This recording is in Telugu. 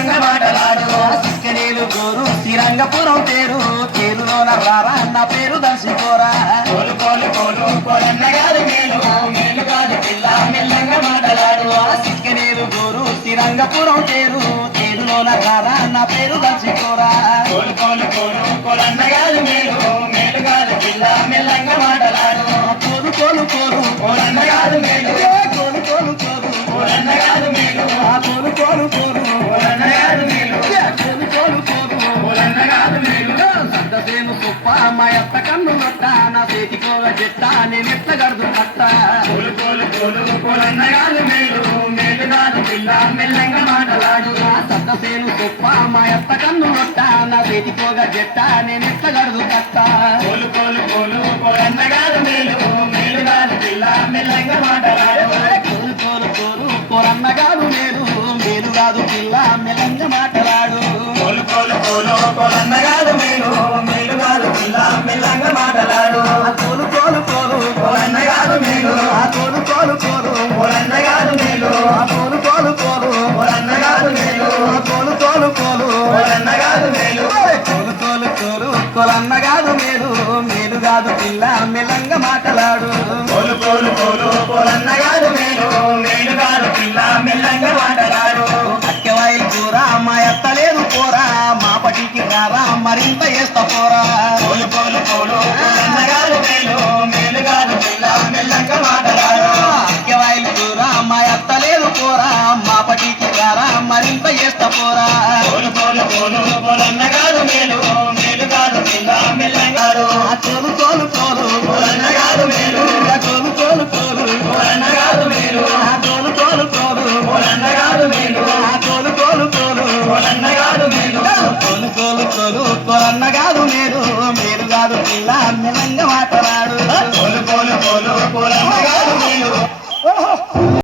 రంగ మాటలాడు చిక్కడేలు గోరు శ్రీరంగపురం పేరు చేరులోన రారా నా పేరు దర్శిపోరా కోలు మేలు మేలు కాదు పిల్ల మెల్లంగా మాటలాడు చిక్కడేలు గోరు శ్రీరంగపురం పేరు చేరులోన రారా నా పేరు దర్శిపోరా కోలు కోలు కోలు కోలన్న కాదు మేలు మేలు కాదు పిల్ల మేలు. మా ఎత్త కన్ను నొట్ట నా చేతికోగ చెట్ట నేనెట్ల గడుదు కట్ట కోలు కోలు కోలు కోలన్న గారు మేలు మేలు కాదు పిల్ల మెల్లంగా మాటలాడు మా ఎత్త కన్ను నొట్ట నా చేతికోగ చెట్ట నేనెట్ల గడుదు కట్ట కోలు కోలు కోలు కోలన్న మేలు మేలు కాదు పిల్ల మెల్లంగా మాటలాడు కోలు కోలు కోలు కోరన్నగాడు నేను మీరు కాదు పిల్ల మాటలాడు కోలు కోలు కోలు మేలు కోలు కోలన్నగాడు మీరు మీరు కాదు పిల్ల మెలంగా మాటలాడు. కోలు కోలు కోలు కోలన్న గారు మేలు మేలు కాదు పిల్ల మెల్లంగా మాటలాడు. అక్కవాయిల్ కూర మా ఎత్త లేదు పోరా మా పటికి రారా మరింత వేస్తా పోరా. కోలు కోలు కోలు కోలన్న గారు మేలు మేలు కాదు పిల్ల మెల్లంగా మాటలాడు. అక్కవాయిల్ కూర మా ఎత్త లేదు పోరా మా పటికి రారా మరింత వేస్తా పోరా. కోలు కోలు కోలు కోలన్న మెల్లంగా ఆ కోలు కోలు కోలు కోలన్న గారు మేలు ఆ కోలు కోలు కోలు కోలన్న గారు మేలు ఆ కోలు కోలు కోలు కోలన్న గారు మేలు ఆ కోలు కోలు కోలు కోలన్న గారు మేలు కోలు కోలు కోలు కోలన్న కాదు మీరు మీరు కాదు పిల్ల మెలంగా మాట్లాడు